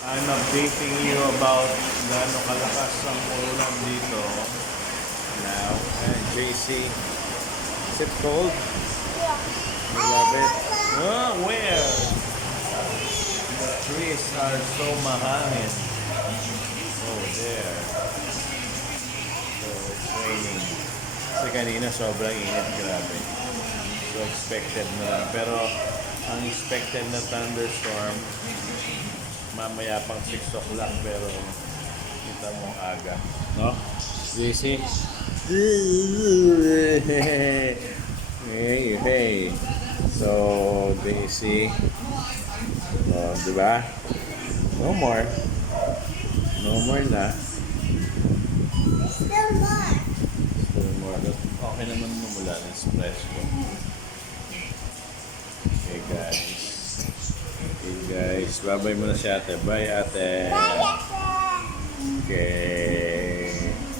I'm updating you about gaano kalakas ang ulan dito. Now, JC, is it cold? You love it? Oh, where? The trees are so mahangin. Oh, there. So, it's raining. Kasi kanina sobrang init, grabe. So, expected na lang. Pero, ang expected na thunderstorm, mamaya pang 6 o'clock, pero kita mo aga. No? JC? Hey, hey. So, JC. Oh, diba? No more. No more na. Still more. Still more. Okay naman mula ng espresso ko. Okay, guys. Okay, guys. Bye-bye muna si ate. Bye, ate. Bye, Ate. Okay.